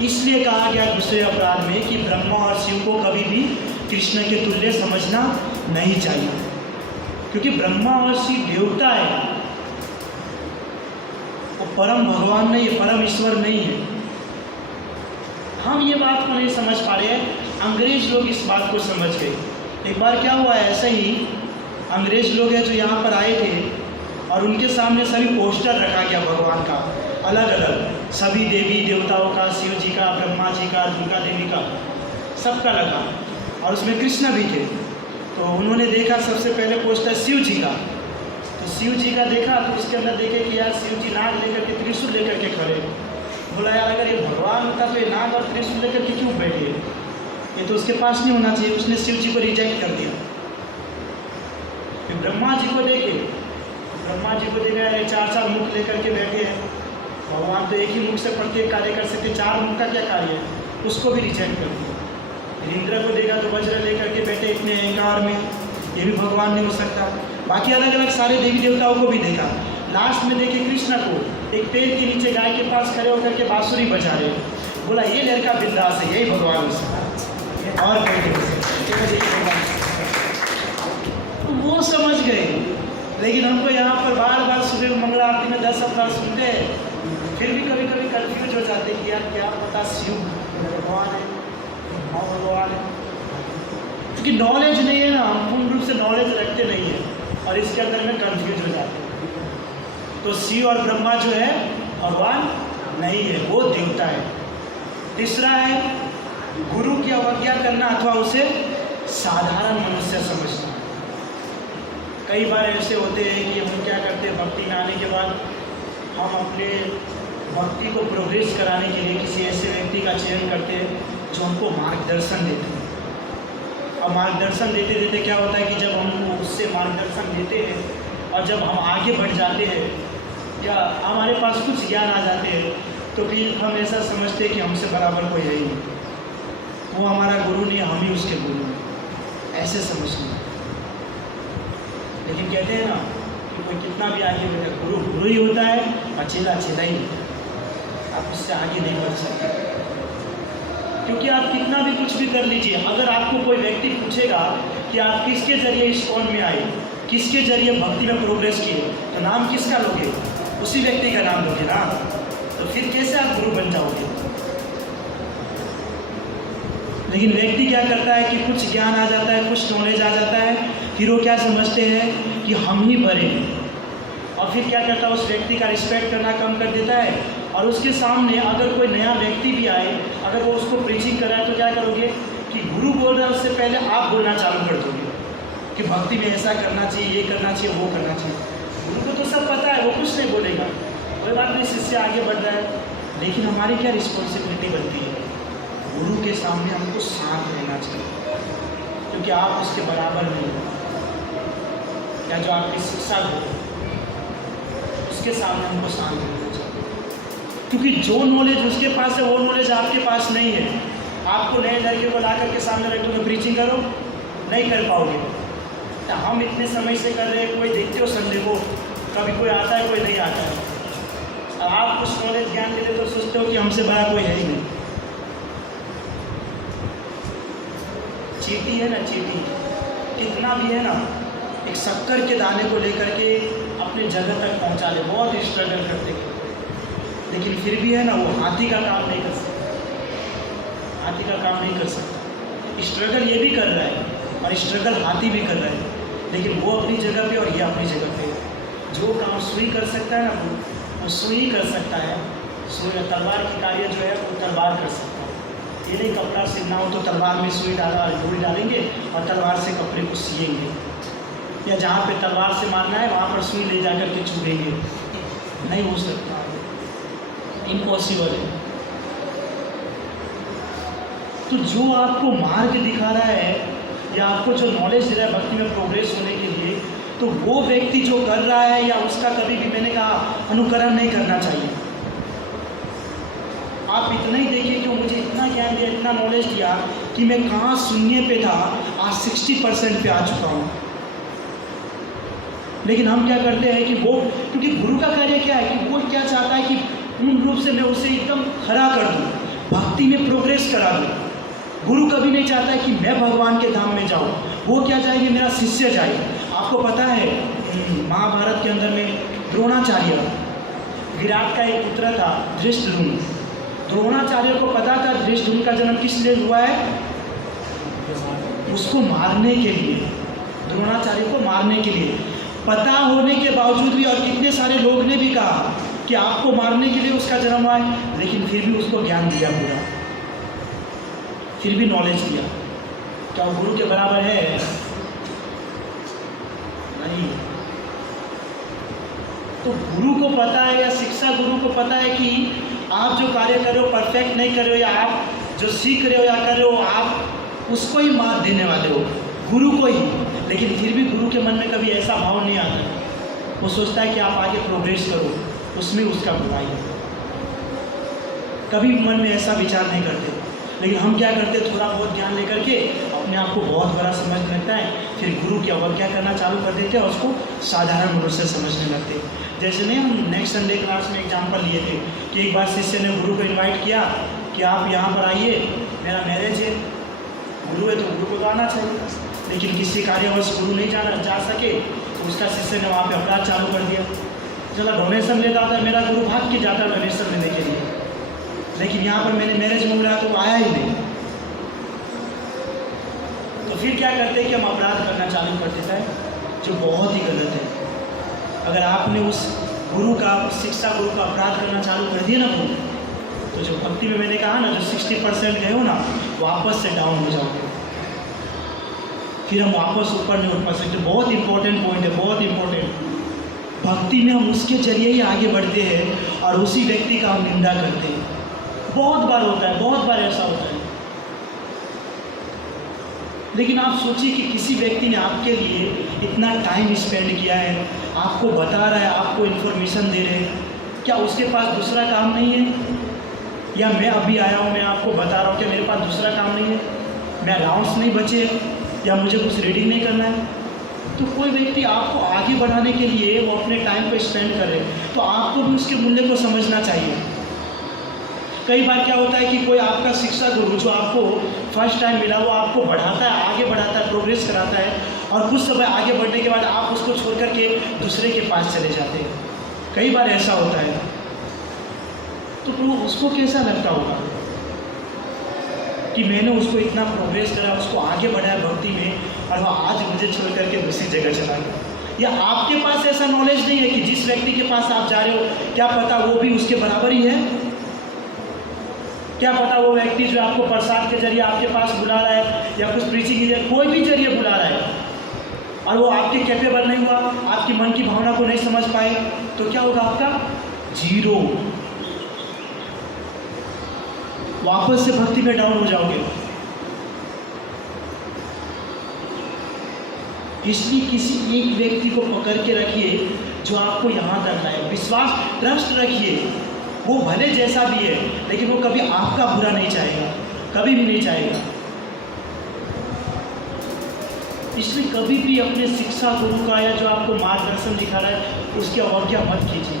इसलिए कहा गया दूसरे अपराध में कि ब्रह्मा और शिव को कभी भी कृष्ण के तुल्य समझना नहीं चाहिए, क्योंकि ब्रह्मा और शिव देवता है, वो परम भगवान नहीं है, परम ईश्वर नहीं है। हम ये बात को नहीं समझ पा रहे हैं, अंग्रेज लोग इस बात को समझ गए। एक बार क्या हुआ है, ऐसा ही अंग्रेज लोग हैं जो यहाँ पर आए थे और उनके सामने सभी पोस्टर रखा गया भगवान का, अलग अलग, सभी देवी देवताओं का, शिव जी का, ब्रह्मा जी का, दुर्गा देवी का, सबका लगा, और उसमें कृष्ण भी थे। तो उन्होंने देखा सबसे पहले पोस्टर शिव जी का, तो शिव जी का देखा तो उसके अंदर देखे कि यार शिव जी नाग लेकर के, त्रिशूल लेकर के खड़े। बोला यार अगर ये भगवान होता तो ये नाग और त्रिशूल लेकर के क्यों बैठे, ये तो उसके पास नहीं होना चाहिए। उसने शिव जी को रिजेक्ट कर दिया। फिर ब्रह्मा जी को देखे, ब्रह्मा जी को देखा 4 मुख लेकर के बैठे हैं, भगवान तो एक ही मुख से प्रत्येक कार्य कर सकते, 4 मुख का क्या कार्य है, उसको भी रिजेक्ट कर दिया। फिर इंद्र को देखा तो वज्र लेकर के बैठे इतने अहंकार में, ये भी भगवान नहीं हो सकता। बाकी अलग अलग सारे देवी देवताओं को भी देखा। लास्ट में देखे कृष्ण को एक पेड़ के नीचे गाय के पास खड़े होकर के बांसुरी बजा रहे। बोला ये लड़का बिंदास है, यही भगवान हो सकता, और कोई नहीं हो सकता। वो समझ गए। लेकिन हमको यहाँ पर बार बार सुबह मंगला आरती में 10 अवतार सुनते हैं, फिर भी कभी कभी कन्फ्यूज हो जाते कि यार क्या पता शिव भगवान है और भगवान है, क्योंकि नॉलेज नहीं है ना, हम पूर्ण रूप से नॉलेज रखते नहीं है और इसके अंदर में कन्फ्यूज हो जाते हैं। तो शिव और ब्रह्मा जो है भगवान नहीं है, वो देवता है। तीसरा है गुरु की अवज्ञा करना अथवा उसे साधारण मनुष्य समझना। कई बार ऐसे होते हैं कि हम क्या करते हैं, भक्ति में आने के बाद हम अपने भक्ति को प्रोग्रेस कराने के लिए किसी ऐसे व्यक्ति का चयन करते हैं जो हमको मार्गदर्शन देते हैं। और मार्गदर्शन देते देते क्या होता है कि जब हम उससे मार्गदर्शन लेते हैं और जब हम आगे बढ़ जाते हैं या हमारे पास कुछ ज्ञान आ जाते हैं, तो फिर हम ऐसा समझते हैं कि हमसे बराबर कोई है ही नहीं, वो हमारा गुरु नहीं, हम ही उसके गुरु हैं, ऐसे समझते हैं। लेकिन कहते हैं ना कि कोई कितना भी आगे बढ़े, गुरु गुरु ही होता है और चेला चेला ही होता है, आप उससे आगे नहीं बढ़ सकते। क्योंकि आप कितना भी कुछ भी कर लीजिए, अगर आपको कोई व्यक्ति पूछेगा कि आप किसके जरिए इस्कॉन में आए, किसके जरिए भक्ति में प्रोग्रेस किए, तो नाम किसका लोगे? उसी व्यक्ति का नाम लोगे ना, तो फिर कैसे आप गुरु बन जाओगे? लेकिन व्यक्ति क्या करता है कि कुछ ज्ञान आ जाता है, कुछ नॉलेज आ जाता है, फिर वो क्या समझते हैं कि हम ही बड़े हैं, और फिर क्या करता है उस व्यक्ति का रिस्पेक्ट करना कम कर देता है। और उसके सामने अगर कोई नया व्यक्ति भी आए, अगर वो उसको प्रीचिंग कराए, तो क्या करोगे कि गुरु बोल रहा है उससे पहले आप बोलना चालू कर दोगे कि भक्ति में ऐसा करना चाहिए, ये करना चाहिए, वो करना चाहिए। गुरु को तो सब पता है, वो कुछ नहीं बोलेगा, कोई बात नहीं, शिष्य आगे बढ़ रहा है। लेकिन हमारी क्या रिस्पॉन्सिबिलिटी बनती है? गुरु के सामने हमको शांत रहना चाहिए, क्योंकि आप उसके बराबर नहीं हो, या जो आपकी शिक्षा हो उसके सामने हमको शांत रहना चाहिए। क्योंकि जो नॉलेज उसके पास है वो नॉलेज आपके पास नहीं है। आपको नए लड़के को ला करके सामने रख दो, प्रीचिंग करो, नहीं कर पाओगे। तो हम इतने समय से कर रहे हैं, कोई देखते हो संडे को कभी कोई आता है, कोई नहीं आता है, और आप कुछ नॉलेज ज्ञान देते तो सोचते हो कि हमसे बड़ा कोई है ही नहीं। चींटी है ना, चींटी कितना भी है ना, एक शक्कर के दाने को लेकर के अपने जगह तक पहुंचा ले, बहुत स्ट्रगल करते, लेकिन फिर भी है ना वो हाथी का काम नहीं कर सकता, हाथी का काम नहीं कर सकता। स्ट्रगल ये भी कर रहा है और स्ट्रगल हाथी भी कर रहा है, लेकिन वो अपनी जगह पे और ये अपनी जगह पे। जो काम सुई कर सकता है ना वो सुई कर सकता है, सुई तलवार की कार्य जो है वो तलवार कर सकता है। ये नहीं कपड़ा सिलना हो तो तलवार में सुई डाला, डोरी डालेंगे और तलवार से कपड़े को सिएंगे, या जहाँ पे तलवार से मारना है वहाँ पर सुई ले जा कर के चुभेंगे, नहीं हो सकता, इम्पॉसिबल है। तो जो आपको मार्ग दिखा रहा है या आपको जो नॉलेज दे रहा है भक्ति में प्रोग्रेस होने के लिए, तो वो व्यक्ति जो कर रहा है या उसका कभी भी, मैंने कहा, अनुकरण नहीं करना चाहिए। आप इतना ही देखिए कि मुझे इतना ज्ञान दिया, इतना नॉलेज दिया कि मैं कहाँ शून्य पे था, आज 60% पे आ चुका हूँ। लेकिन हम क्या करते हैं कि वो, क्योंकि गुरु का कार्य क्या है कि वो क्या चाहता है कि पूर्ण रूप से मैं उसे एकदम खड़ा कर दूँ, भक्ति में प्रोग्रेस करा दूँ। गुरु कभी नहीं चाहता है कि मैं भगवान के धाम में जाऊँ, वो क्या चाहेगी मेरा शिष्य जाए। आपको पता है महाभारत के अंदर में द्रोणाचार्य, विराट का एक पुत्र था धृष्टद्युम्न, द्रोणाचार्य को पता था धृष्टद्युम्न का जन्म किस लिए हुआ है, उसको मारने के लिए, द्रोणाचार्य को मारने के लिए। पता होने के बावजूद भी और कितने सारे लोग ने भी कहा कि आपको मारने के लिए उसका जन्म हुआ है, लेकिन फिर भी उसको ज्ञान दिया पूरा, फिर भी नॉलेज दिया। क्या वो गुरु के बराबर है? नहीं। तो गुरु को पता है या शिक्षा गुरु को पता है कि आप जो कार्य कर रहे हो परफेक्ट नहीं कर रहे हो, या आप जो सीख रहे हो या कर रहे हो आप उसको ही मात देने वाले हो, गुरु को ही। लेकिन फिर भी गुरु के मन में कभी ऐसा भाव नहीं आता, वो सोचता है कि आप आगे प्रोग्रेस करो, उसमें उसका बुराई है, कभी मन में ऐसा विचार नहीं करते। लेकिन हम क्या करते, थोड़ा बहुत ज्ञान लेकर के अपने आप को बहुत बड़ा समझने लगता है, फिर गुरु की अवज्ञा करना चालू कर देते हैं और उसको साधारण मनुष्य समझने लगते। जैसे नहीं, हम नेक्स्ट संडे क्लास में एग्जाम्पल लिए थे कि एक बार शिष्य ने गुरु को इन्वाइट किया कि आप यहाँ पर आइए, मेरा मैरिज है। गुरु है तो गुरु को गाना चाहिए, लेकिन किसी कार्यवश गुरु नहीं जा सके तो उसका शिष्य ने वहाँ पे अपराध चालू कर दिया। चला डोनेशन लेता था, मेरा गुरु भाग के जाता डोनेशन लेने के लिए, लेकिन यहाँ पर मैंने मैरिज मांग रहा तो वो आया ही नहीं। तो फिर क्या करते हैं कि हम अपराध करना चालू कर देता है, जो बहुत ही गलत है। अगर आपने उस गुरु का, शिक्षा गुरु का अपराध करना चालू कर दिया ना तो जो भक्ति में मैंने कहा ना, जो 60% गए हो ना, वापस से डाउन हो जाओगे, फिर हम वापस ऊपर नहीं उठ पा सकते। बहुत इंपॉर्टेंट पॉइंट है, बहुत इंपॉर्टेंट। भक्ति में हम उसके जरिए ही आगे बढ़ते हैं और उसी व्यक्ति का हम निंदा करते हैं। बहुत बार होता है, बहुत बार ऐसा होता है। लेकिन आप सोचिए कि किसी व्यक्ति ने आपके लिए इतना टाइम स्पेंड किया है, आपको बता रहा है, आपको इन्फॉर्मेशन दे रहे हैं, क्या उसके पास दूसरा काम नहीं है? या मैं अभी आया हूँ, मैं आपको बता रहा हूँ कि मेरे पास दूसरा काम नहीं है, मैं अलाउंस नहीं बचे, या मुझे कुछ रीडिंग नहीं करना है? तो कोई व्यक्ति आपको आगे बढ़ाने के लिए वो अपने टाइम को स्पेंड कर रहे हैं, तो आपको भी उसके मूल्य को समझना चाहिए। कई बार क्या होता है कि कोई आपका शिक्षा गुरु जो आपको फर्स्ट टाइम मिला, वो आपको बढ़ाता है, आगे बढ़ाता है, प्रोग्रेस कराता है, और कुछ समय आगे बढ़ने के बाद आप उसको छोड़ करके दूसरे के पास चले जाते हैं। कई बार ऐसा होता है। तो उसको कैसा लगता होगा कि मैंने उसको इतना प्रोग्रेस करा, उसको आगे बढ़ाया भक्ति में, और वो आज मुझे छोड़ करके दूसरी जगह चला गया। या आपके पास ऐसा नॉलेज नहीं है कि जिस व्यक्ति के पास आप जा रहे हो, क्या पता वो भी उसके बराबर ही है? क्या पता वो व्यक्ति जो आपको प्रसाद के जरिए आपके पास बुला रहा है, या कुछ प्रीचिंग के जरिए, कोई भी जरिए बुला रहा है, और वो आपके कैपेबल नहीं हुआ, आपकी मन की भावना को नहीं समझ पाए, तो क्या होगा आपका? जीरो। वापस से भक्ति में डाउन हो जाओगे। इसलिए किसी एक व्यक्ति को पकड़ के रखिए जो आपको यहाँ तक लाए। विश्वास, ट्रस्ट रखिए, वो भले जैसा भी है, लेकिन वो कभी आपका बुरा नहीं चाहेगा, कभी भी नहीं चाहेगा। इसलिए कभी भी अपने शिक्षा गुरु का, या जो आपको मार्गदर्शन दिखा रहा है, उसकी अवज्ञा मत कीजिए।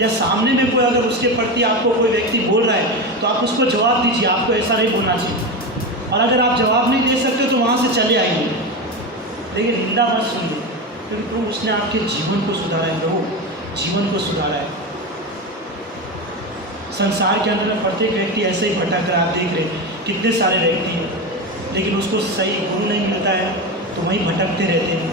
या सामने में कोई अगर उसके प्रति आपको कोई व्यक्ति बोल रहा है, तो आप उसको जवाब दीजिए, आपको ऐसा नहीं बोलना चाहिए। और अगर आप जवाब नहीं दे सकते तो वहाँ से चले आइए, लेकिन निंदा मत सुनिए, क्योंकि उसने आपके जीवन को सुधारा है, प्रभु जीवन को सुधारा है। संसार के अंदर प्रत्येक व्यक्ति ऐसे ही भटक रहा, आप देख रहे कितने सारे व्यक्ति हैं, लेकिन उसको सही गुरु नहीं मिलता है, तो वहीं भटकते रहते हैं,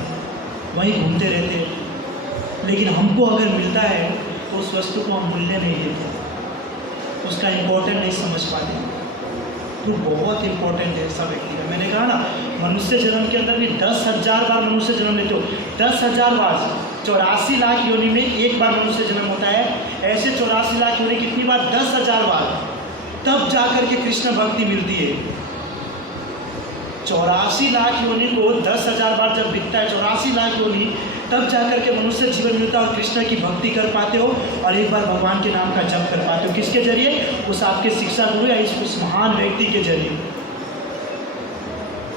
वहीं घूमते रहते हैं। लेकिन हमको अगर मिलता है तो उस वस्तु को हम मूल्य नहीं देते, उसका इम्पोर्टेंट नहीं समझ पाते। तो बहुत इंपॉर्टेंट है ऐसा व्यक्ति का। मैंने कहा ना, मनुष्य जन्म के अंदर भी 10,000 बार मनुष्य जन्म लेते हो, 10,000 बार, 84 लाख योनि में एक बार मनुष्य जन्म होता है। ऐसे 84 लाख योनि कितनी बार? 10,000 बार, तब जाकर के कृष्ण भक्ति मिलती है। 84 लाख योनि को 10,000 बार जब दिखता है, 84 लाख योनि, तब जाकर के मनुष्य जीवन मिलता है और कृष्ण की भक्ति कर पाते हो, और एक बार भगवान के नाम का जप कर पाते हो। किसके जरिए? उस आपके शिक्षा गुरु या उस महान व्यक्ति के जरिए,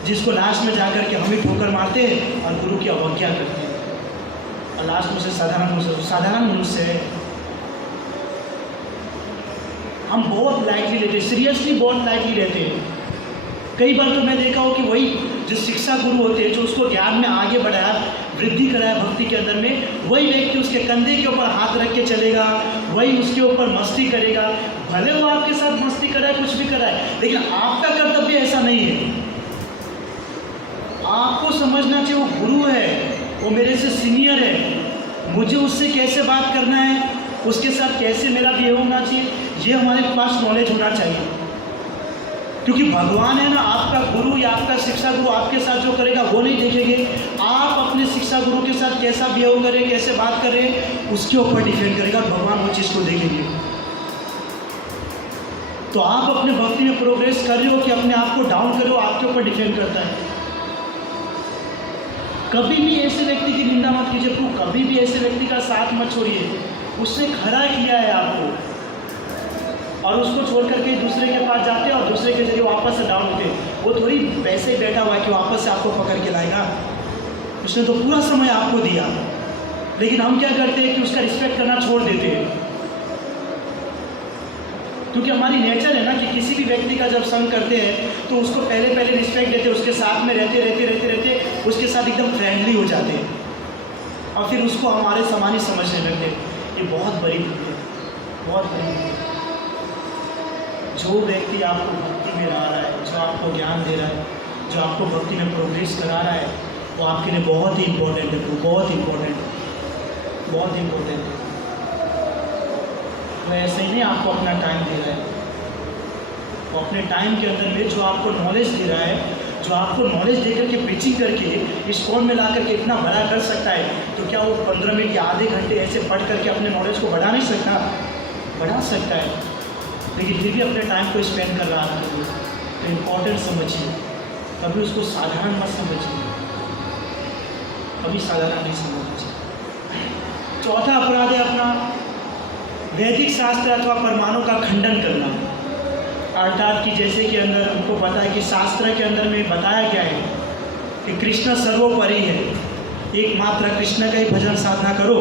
जिसको लास्ट में जाकर के हम ही ठोकर मारते हैं और गुरु की अवज्ञा करते हैं, और लास्ट में से साधारण मनुष्य है। हम बहुत लाइटली लेते हैं, सीरियसली बहुत लाइटली लेते हैं। कई बार तो मैं देखा हो कि वही जो शिक्षा गुरु होते हैं, जो उसको ज्ञान में आगे बढ़ाया, वृद्धि कराया भक्ति के अंदर में, वही व्यक्ति उसके कंधे के ऊपर हाथ रख के चलेगा, वही उसके ऊपर मस्ती करेगा। भले वो आपके साथ मस्ती कराए, कुछ भी कराए, लेकिन आपका कर्तव्य ऐसा नहीं है। आपको समझना चाहिए वो गुरु है, वो मेरे से सीनियर है, मुझे उससे कैसे बात करना है, उसके साथ कैसे मेरा बिहेव होना चाहिए, ये हमारे पास नॉलेज होना चाहिए। क्योंकि भगवान है ना, आपका गुरु या आपका शिक्षा गुरु आपके साथ जो करेगा वो नहीं देखेंगे, आप अपने शिक्षा गुरु के साथ कैसा बिहेव करें, कैसे बात करें, उसके ऊपर डिपेंड करेगा, और भगवान वो चीज़ को देखेंगे। तो आप अपने भक्ति में प्रोग्रेस कर रहे हो कि अपने आप को डाउन कर रहे हो, आपके ऊपर डिपेंड करता है। कभी भी ऐसे व्यक्ति की निंदा मत कीजिए, तो कभी भी ऐसे व्यक्ति का साथ मत छोड़िए। उसने खड़ा किया है आपको, और उसको छोड़ करके दूसरे के पास जाते हैं और दूसरे के जरिए वापस से डाउन होते हैं। वो थोड़ी वैसे ही बैठा हुआ है कि वापस से आपको पकड़ के लाएगा, उसने तो पूरा समय आपको दिया। लेकिन हम क्या करते हैं कि उसका रिस्पेक्ट करना छोड़ देते हैं, क्योंकि हमारी नेचर है ना कि किसी भी व्यक्ति का जब संग करते हैं तो उसको पहले रिस्पेक्ट देते हैं, उसके साथ में रहते उसके साथ एकदम फ्रेंडली हो जाते हैं, और फिर उसको हमारे समान ही समझने लगते हैं। ये बहुत बड़ी भूल है, बहुत बड़ी भूल है। जो व्यक्ति आपको भक्ति में ला रहा है, जो आपको ज्ञान दे रहा है, जो आपको भक्ति में प्रोग्रेस करा रहा है, वो आपके लिए बहुत ही इम्पोर्टेंट है, वो बहुत इम्पोर्टेंट है, बहुत इम्पोर्टेंट है। वो ऐसे ही नहीं आपको अपना टाइम दे रहा है, वो अपने टाइम के अंदर में जो आपको नॉलेज दे रहा है, जो आपको नॉलेज दे करके प्रीचिंग करके इस फॉर्म में ला करके इतना बड़ा कर सकता है, तो क्या वो 15 मिनट या आधे घंटे ऐसे पढ़ करके अपने नॉलेज को बढ़ा नहीं सकता? बढ़ा सकता है, लेकिन फिर भी अपने टाइम को स्पेंड कर रहा है। तो इम्पोर्टेंट समझिए, कभी उसको साधारण मत समझिए, कभी साधारण नहीं समझिए। चौथा अपराध है अपना वैदिक शास्त्र अथवा प्रमाणों का खंडन करना। अर्थात कि जैसे कि अंदर हमको पता है कि शास्त्र के अंदर में बताया गया है कि कृष्ण सर्वोपरि है, एकमात्र कृष्ण का ही भजन साधना करो,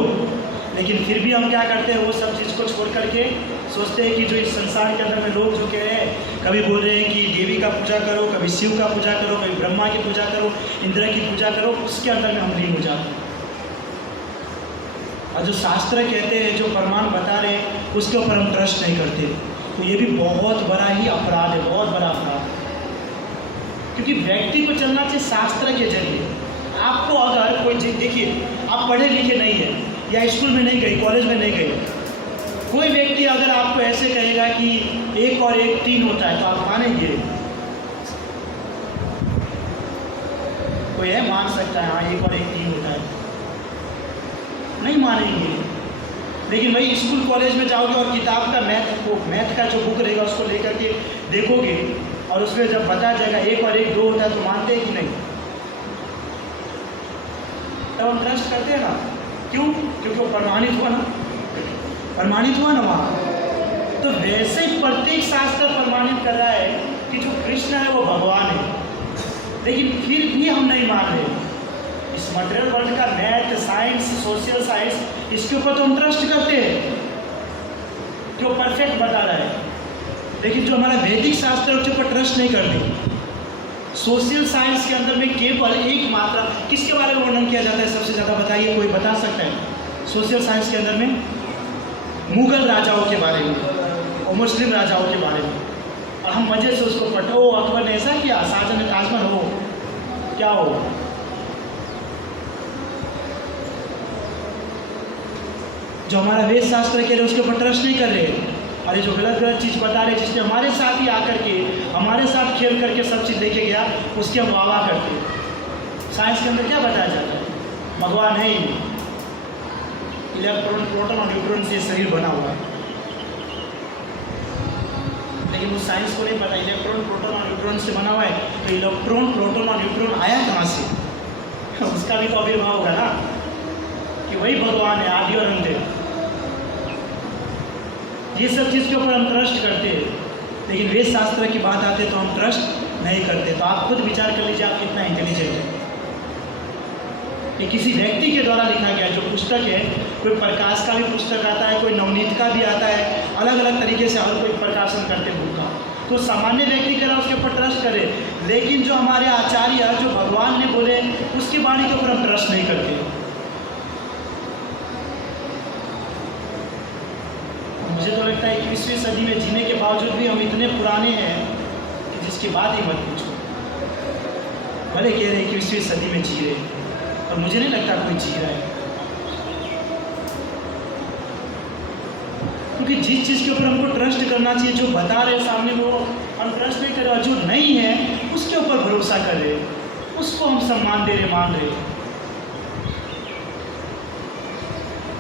लेकिन फिर भी हम क्या करते हैं, वो सब चीज़ को छोड़ करके सोचते हैं कि जो इस संसार के अंदर में लोग जो कह रहे हैं, कभी बोल रहे हैं कि देवी का पूजा करो, कभी शिव का पूजा करो, कभी ब्रह्मा की पूजा करो, इंद्र की पूजा करो, उसके अंदर में हम लीन हो जाते हैं। और जो शास्त्र कहते हैं, जो प्रमाण बता रहे हैं, उसके ऊपर हम ट्रस्ट नहीं करते, तो ये भी बहुत बड़ा ही अपराध है, बहुत बड़ा अपराध है। क्योंकि व्यक्ति को चलना चाहिए शास्त्र के जरिए। आपको अगर कोई देखिए, आप पढ़े लिखे नहीं है या स्कूल में नहीं गए, कॉलेज में नहीं गए, कोई व्यक्ति अगर आपको ऐसे कहेगा कि 1 और 1 3 होता है, तो आप मानेंगे? कोई है मान सकता है हाँ 1 और 1 3 होता है? नहीं मानेंगे। लेकिन भाई स्कूल कॉलेज में जाओगे और किताब का मैथ का जो बुक रहेगा उसको लेकर के देखोगे, और उसमें जब बताया जाएगा 1 और 1 2 होता है, तो मानते हैं कि नहीं? तब हम ट्रस्ट करते हैं ना। क्यों? क्योंकि वो प्रमाणित हुआ ना, प्रमाणित हुआ ना वहाँ। तो वैसे ही प्रत्येक शास्त्र प्रमाणित कर रहा है कि जो कृष्ण है वो भगवान है, लेकिन फिर भी हम नहीं मान रहे। इस मटेरियल वर्ल्ड का मैथ, साइंस, सोशल साइंस, इसके ऊपर तो हम ट्रस्ट करते हैं, जो परफेक्ट बता रहा है, लेकिन जो हमारा वैदिक शास्त्र है उसके ऊपर ट्रस्ट नहीं करते। सोशल साइंस के अंदर में केवल एक मात्रा, किसके बारे में वर्णन किया जाता है सबसे ज़्यादा? बताइए, कोई बता सकता है? सोशल साइंस के अंदर में मुगल राजाओं के बारे में और मुस्लिम राजाओं के बारे में, और हम मजे से उसको पढ़ते, ओ अकबर ने ऐसा किया, शाहजहां ने ताजमहल हो, क्या हो। जो हमारा वेद शास्त्र के लिए उसके ऊपर ट्रस्ट नहीं कर रहे, और ये जो गलत गलत चीज़ बता रहे, जिसने हमारे साथ ही आकर के हमारे साथ खेल करके सब चीज़ लेके गया, उसकी हम वाह करते हैं। साइंस के अंदर क्या बताया जाता है? भगवान है ही नहीं, इलेक्ट्रॉन, प्रोटॉन और न्यूट्रॉन से शरीर बना हुआ है, लेकिन उस साइंस को नहीं पता इलेक्ट्रॉन, प्रोटॉन और न्यूट्रॉन से बना हुआ है, तो इलेक्ट्रॉन, प्रोटॉन और न्यूट्रॉन आया कहाँ से? उसका भी तो आविर्भाव होगा ना, कि वही भगवान है, आदि और अंत। ये सब चीज़ के ऊपर हम ट्रस्ट करते हैं, लेकिन वेद शास्त्र की बात आते तो हम ट्रस्ट नहीं करते। तो आप खुद विचार कर लीजिए, आप कितना इंटेलिजेंट है। ये किसी व्यक्ति के द्वारा लिखा गया जो पुस्तक है, कोई प्रकाश का भी पुस्तक आता है, कोई नवनीत का भी आता है, अलग अलग तरीके से हर कोई प्रकाशन करते बुक का। तो सामान्य व्यक्ति करा उसके ऊपर ट्रस्ट करे, लेकिन जो हमारे आचार्य, जो भगवान ने बोले, उसकी वाणी के ऊपर हम ट्रस्ट नहीं करते। मुझे तो लगता है 21वीं सदी में जीने के बावजूद भी हम इतने पुराने हैं कि जिसकी बात ही मत पूछो। भले कह रहे 21वीं सदी में जी रहे, और मुझे नहीं लगता कोई जी रहा है, क्योंकि जिस चीज़ के ऊपर हमको ट्रस्ट करना चाहिए, जो बता रहे सामने वो हम ट्रस्ट नहीं कर रहे, और जो नहीं है उसके ऊपर भरोसा कर रहे, उसको हम सम्मान दे रहे, मान रहे।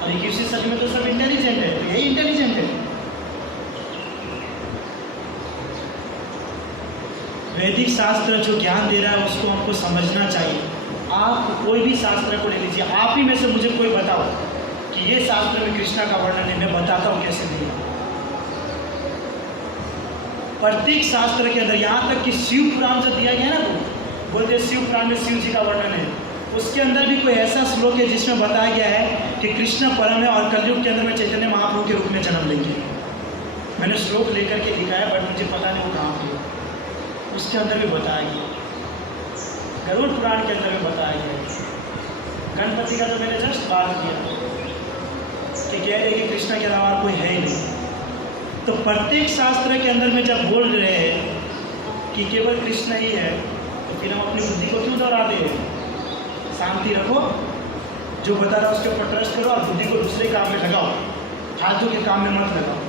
और 21वीं सदी में तो सब इंटेलिजेंट है, तो यही इंटेलिजेंट है। वैदिक शास्त्र जो ज्ञान दे रहा है उसको हमको समझना चाहिए। आप कोई भी शास्त्र को ले लीजिए, आप ही में से मुझे कोई बताओ कि ये शास्त्र में कृष्णा का वर्णन है, मैं बताता हूँ कैसे नहीं। प्रत्येक शास्त्र के अंदर, यहाँ तक कि शिव पुराण जो दिया गया ना, बोलते शिव पुराण में शिव जी का वर्णन है, उसके अंदर भी कोई ऐसा श्लोक है जिसमें बताया गया है कि कृष्ण परम है और कलयुग के अंदर में चैतन्य महाप्रभु के रूप में जन्म लेंगे। मैंने श्लोक लेकर के लिखा है, बट मुझे पता नहीं वो कहाँ पे। उसके अंदर भी बताया गया, गरुड़ पुराण के अंदर में बताया गया। गणपति का तो मैंने जस्ट बात किया, कि कह रहे कि कृष्णा के अलावा कोई है ही नहीं। तो प्रत्येक शास्त्र के अंदर में जब बोल रहे हैं कि केवल कृष्ण ही है, तो फिर हम अपनी बुद्धि को क्यों दोहराते हैं? शांति रखो, जो बता रहा है उसके ऊपर ट्रस्ट करो और बुद्धि को दूसरे काम में लगाओ, फालतू के काम में मत लगाओ।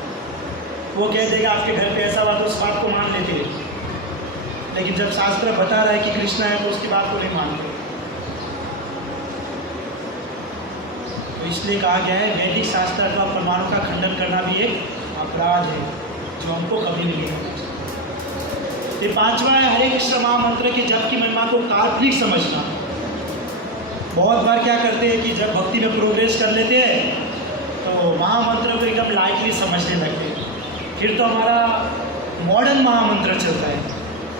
वो कह देगा आपके घर पे ऐसा हुआ तो उस बात को मान लेते हैं, लेकिन जब शास्त्र बता रहा है कि कृष्ण है तो उसकी बात को नहीं मानते। तो इसलिए कहा गया है वैदिक शास्त्र का प्रमाणों का खंडन करना भी एक अपराध है, जो हमको कभी नहीं करना चाहिए। ये पांचवा है हरे कृष्ण महामंत्र के जप की महिमा को काल्पनिक समझना। बहुत बार क्या करते हैं कि जब भक्ति में प्रोग्रेस कर लेते हैं तो महामंत्र को एकदम लाइटली समझने लगते हैं। फिर तो हमारा मॉडर्न महामंत्र चलता है,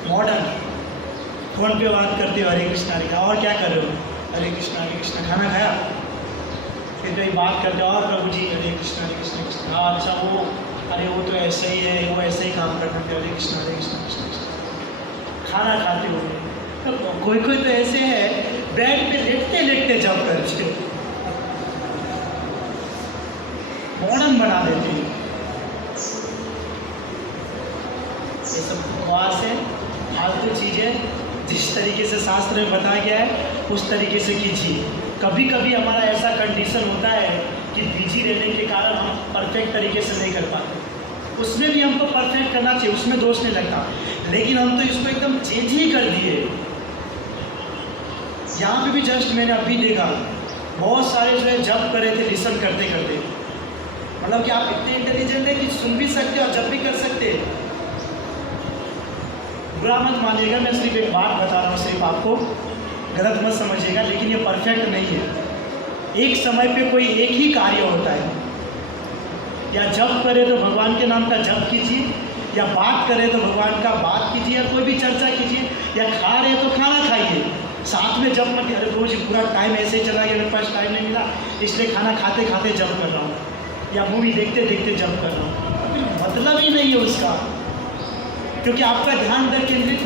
मॉडर्न फोन पे बात करते हो हरे कृष्णा लिखा, और क्या कर रहे हो हरे कृष्णा, खाना खाया, फिर कहीं बात करते हो और प्रभु जी हरे कृष्णा कृष्णा, हाँ अच्छा वो अरे वो तो ऐसे ही है, वो ऐसे ही काम करना है, हरे कृष्णा कृष्णा। खाना खाते हो तो कोई कोई तो ऐसे है बेड पे लेटते लेटते जब करते मॉडर्न बना देते हैं। ये सब बकवास है, फालतू चीज़ें। जिस तरीके से शास्त्र में बताया गया है उस तरीके से कीजिए। कभी कभी हमारा ऐसा कंडीशन होता है कि बिजी रहने के कारण हम परफेक्ट तरीके से नहीं कर पाते, उसमें भी हमको परफेक्ट करना चाहिए, उसमें दोष नहीं लगता, लेकिन हम तो इसको एकदम चेंज ही कर दिए। यहाँ पे भी जस्ट मैंने अभी देखा बहुत सारे जो है जब करे थे लिसन करते करते, मतलब कि आप इतने इंटेलिजेंट है कि सुन भी सकते और जब भी कर सकते। बुरा मत मानिएगा, मैं सिर्फ एक बात बता रहा हूँ, सिर्फ आपको गलत मत समझिएगा, लेकिन ये परफेक्ट नहीं है। एक समय पे कोई एक ही कार्य होता है, या जप करे तो भगवान के नाम का जप कीजिए, या बात करे तो भगवान का बात कीजिए, या कोई भी चर्चा कीजिए, या खा रहे तो खाना खाइए, साथ में जप मत। अरे रोज पूरा टाइम ऐसे ही चला गया, मेरे पास टाइम नहीं मिला इसलिए खाना खाते खाते जप कर रहा हूँ, या मूवी देखते देखते जप कर रहा हूँ, मतलब ही नहीं है उसका, क्योंकि आपका ध्यान उधर केंद्रित